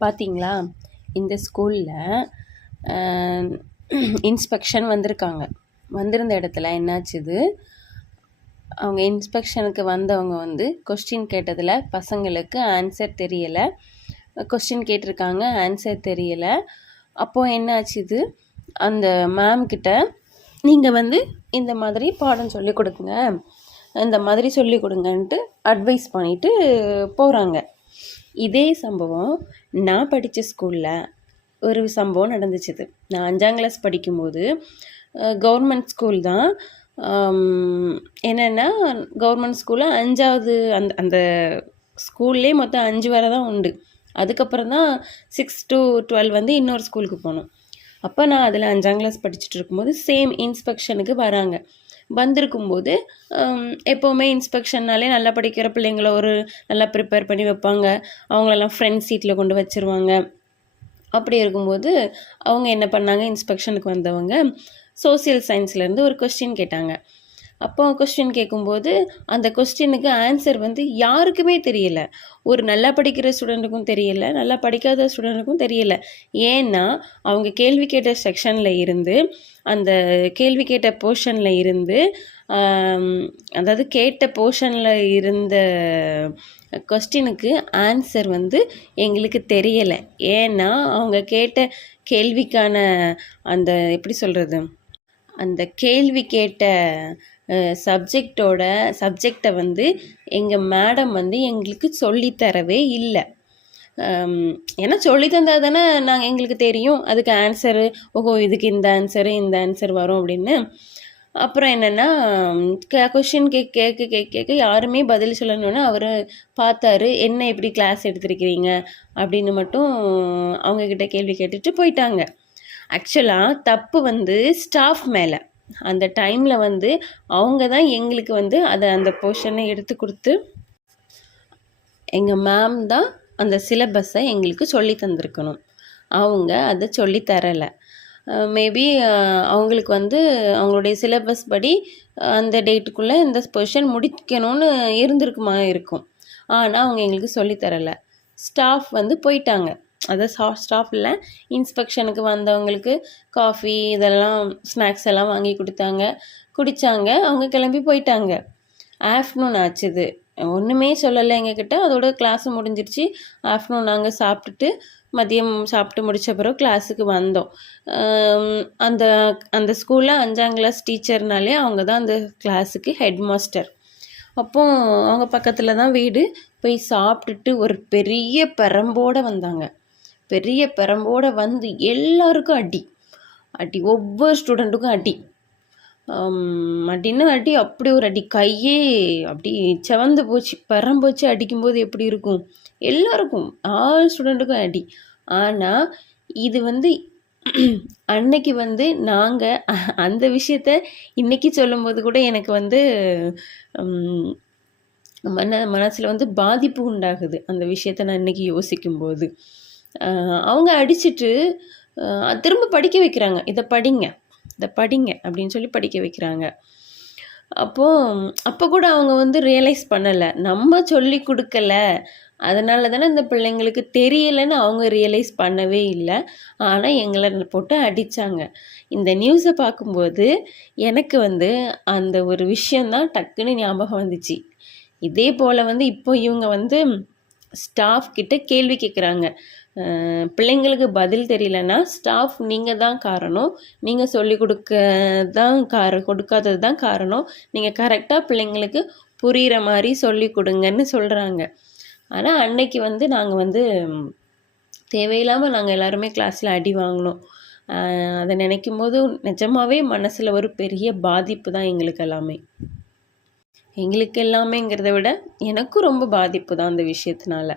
பார்த்தீங்களா இந்த ஸ்கூலில் இன்ஸ்பெக்ஷன் வந்திருக்காங்க. வந்திருந்த இடத்துல என்னாச்சுது அவங்க இன்ஸ்பெக்ஷனுக்கு வந்தவங்க வந்து கொஸ்டின் கேட்டதில் பசங்களுக்கு ஆன்சர் தெரியலை. கொஸ்டின் கேட்டிருக்காங்க ஆன்சர் தெரியலை. அப்போது என்னாச்சுது அந்த மேம்கிட்ட நீங்கள் வந்து இந்த மாதிரி பாடம் சொல்லி கொடுங்க. இந்த மாதிரி சொல்லி கொடுங்கன்ட்டு அட்வைஸ் பண்ணிவிட்டு போகிறாங்க இதே சம்பவம் நான் படித்த ஸ்கூலில் ஒரு சம்பவம் நடந்துச்சுது. நான் அஞ்சாம் கிளாஸ் படிக்கும்போது கவர்மெண்ட் ஸ்கூல் தான் என்னென்னா கவர்மெண்ட் ஸ்கூலில் அஞ்சாவது அந்த அந்த ஸ்கூல்லே மொத்தம் அஞ்சு வரை தான் உண்டு. அதுக்கப்புறம் தான் சிக்ஸ் டு டுவெல் வந்து இன்னொரு ஸ்கூலுக்கு போகணும் அப்போ நான் அதில் அஞ்சாம் கிளாஸ் படிச்சுட்டு இருக்கும்போது சேம் இன்ஸ்பெக்ஷனுக்கு வராங்க. வந்திருக்கும்போது எப்போவுமே இன்ஸ்பெக்ஷன்னாலே நல்லா படிக்கிற பிள்ளைங்கள ஒரு நல்லா ப்ரிப்பேர் பண்ணி வைப்பாங்க. அவங்களெல்லாம் ஃப்ரெண்ட் சீட்டில் கொண்டு வச்சுருவாங்க. அப்படி இருக்கும்போது அவங்க என்ன பண்ணாங்க? இன்ஸ்பெக்ஷனுக்கு வந்தவங்க சோசியல் சயின்ஸ்லேருந்து ஒரு கொஸ்டின் கேட்டாங்க. அப்போ கொஸ்டின் கேட்கும்போது அந்த கொஸ்டினுக்கு ஆன்சர் வந்து யாருக்குமே தெரியல. ஒரு நல்லா படிக்கிற ஸ்டூடெண்ட்டுக்கும் தெரியல நல்லா படிக்காத ஸ்டூடெண்ட்டுக்கும் தெரியல. ஏன்னா அவங்க கேள்வி கேட்ட செக்ஷனில் இருந்து அந்த கேள்வி கேட்ட போர்ஷனில் இருந்து அதாவது கேட்ட போர்ஷனில் இருந்த கொஸ்டினுக்கு ஆன்சர் வந்து எங்களுக்கு தெரியலை. ஏன்னா அவங்க கேட்ட கேள்விக்கான அந்த எப்படி சொல்கிறது அந்த கேள்வி கேட்ட சப்ஜெக்டோட சப்ஜெக்டை வந்து எங்கள் மேடம் வந்து எங்களுக்கு சொல்லித்தரவே இல்லை. ஏன்னா சொல்லி தந்தால் தானே நாங்கள் எங்களுக்கு தெரியும். அதுக்கு ஆன்சரு ஓஹோ இதுக்கு இந்த ஆன்சரு இந்த ஆன்சர் வரும் அப்படின்னு. அப்புறம் என்னென்னா கொஷின் கேக் கேட்க கேட்க கேட்க யாருமே பதில் சொல்லணும்னு அவர் பார்த்தாரு. என்ன எப்படி கிளாஸ் எடுத்திருக்கிறீங்க? அப்படின்னு மட்டும் அவங்கக்கிட்ட கேள்வி கேட்டுட்டு போயிட்டாங்க. ஆக்சுவலாக தப்பு வந்து ஸ்டாஃப் மேலே. அந்த டைமில் வந்து அவங்க தான் எங்களுக்கு வந்து அதை அந்த போர்ஷனை எடுத்து கொடுத்து எங்கள் மேம் தான் அந்த சிலபஸை எங்களுக்கு சொல்லி தந்திருக்கணும். அவங்க அதை சொல்லி தரலை. மேபி அவங்களுக்கு வந்து அவங்களுடைய சிலபஸ் படி அந்த டேட்டுக்குள்ளே இந்த பொசிஷன் முடிக்கணும்னு இருந்திருக்குமா இருக்கும். ஆனால் அவங்க எங்களுக்கு சொல்லித்தரலை ஸ்டாஃப் வந்து போயிட்டாங்க. அதாவது சா ஸ்டாஃபில் இன்ஸ்பெக்ஷனுக்கு வந்தவங்களுக்கு காஃபி இதெல்லாம் ஸ்நாக்ஸ் எல்லாம் வாங்கி கொடுத்தாங்க. குடித்தாங்க அவங்க கிளம்பி போயிட்டாங்க. ஆஃப்டர்நூன் ஆச்சுது. ஒன்றுமே சொல்லலை எங்ககிட்ட. அதோட கிளாஸ் முடிஞ்சிருச்சு. ஆஃப்டர்நூன் நாங்கள் சாப்பிட்டுட்டு மதியம் சாப்பிட்டு முடித்த பிறகு கிளாஸுக்கு வந்தோம். அந்த அந்த ஸ்கூலில் அஞ்சாம் கிளாஸ் டீச்சர்னாலே அவங்க தான் அந்த கிளாஸுக்கு ஹெட் மாஸ்டர் அப்போ அவங்க பக்கத்தில் தான் வீடு. போய் சாப்பிட்டுட்டு ஒரு பெரிய பெரம்போடு வந்தாங்க. பெரிய பெரம்போடு வந்து எல்லாருக்கும் அடி. அடி ஒவ்வொரு ஸ்டூடெண்ட்டுக்கும் அடி. அடின்னா அடி அப்படி ஒரு அடி. கையே அப்படி செவந்து போச்சு பெரம்போச்சு அடிக்கும்போது எப்படி இருக்கும்? எல்லாருக்கும் ஆல் ஸ்டூடெண்ட்டுக்கும் அடி. ஆனால் இது வந்து அன்னைக்கு வந்து நாங்கள் அந்த விஷயத்த இன்றைக்கி சொல்லும்போது கூட எனக்கு வந்து மன மனசில் வந்து பாதிப்பு உண்டாகுது அந்த விஷயத்த நான் இன்றைக்கி யோசிக்கும்போது. அவங்க அடிச்சுட்டு திரும்ப படிக்க வைக்கிறாங்க. இதை படிங்க இதை படிங்க அப்படின்னு சொல்லி படிக்க வைக்கிறாங்க. அப்போது அப்போ கூட அவங்க வந்து ரியலைஸ் பண்ணலை. நம்ம சொல்லி கொடுக்கல. அதனால தானே இந்த பிள்ளைங்களுக்கு தெரியலைன்னு அவங்க ரியலைஸ் பண்ணவே இல்லை. ஆனால் எங்களை போட்டு அடித்தாங்க இந்த நியூஸை பார்க்கும்போது எனக்கு வந்து அந்த ஒரு விஷயந்தான் டக்குன்னு ஞாபகம் வந்துச்சு. இதே போல் வந்து இப்போ இவங்க வந்து ஸ்டாஃப் கிட்ட கேள்வி கேட்குறாங்க பிள்ளைங்களுக்கு பதில் தெரியலன்னா ஸ்டாஃப் நீங்கள் தான் காரணம். நீங்கள் சொல்லி கொடுக்க தான் கார கொடுக்காதது தான் காரணம் நீங்கள் கரெக்டாக பிள்ளைங்களுக்கு புரிகிற மாதிரி சொல்லி கொடுங்கன்னு சொல்கிறாங்க ஆனால் அன்னைக்கு வந்து நாங்கள் வந்து தேவையில்லாமல் நாங்கள் எல்லாருமே கிளாஸில் அடி வாங்கினோம். அதை நினைக்கும் போது நிஜமாகவே மனசில் ஒரு பெரிய பாதிப்பு தான் எங்களுக்கு எல்லாமே. எங்களுக்கு எல்லாமேங்கிறத விட எனக்கும் ரொம்ப பாதிப்பு தான் அந்த விஷயத்தினால.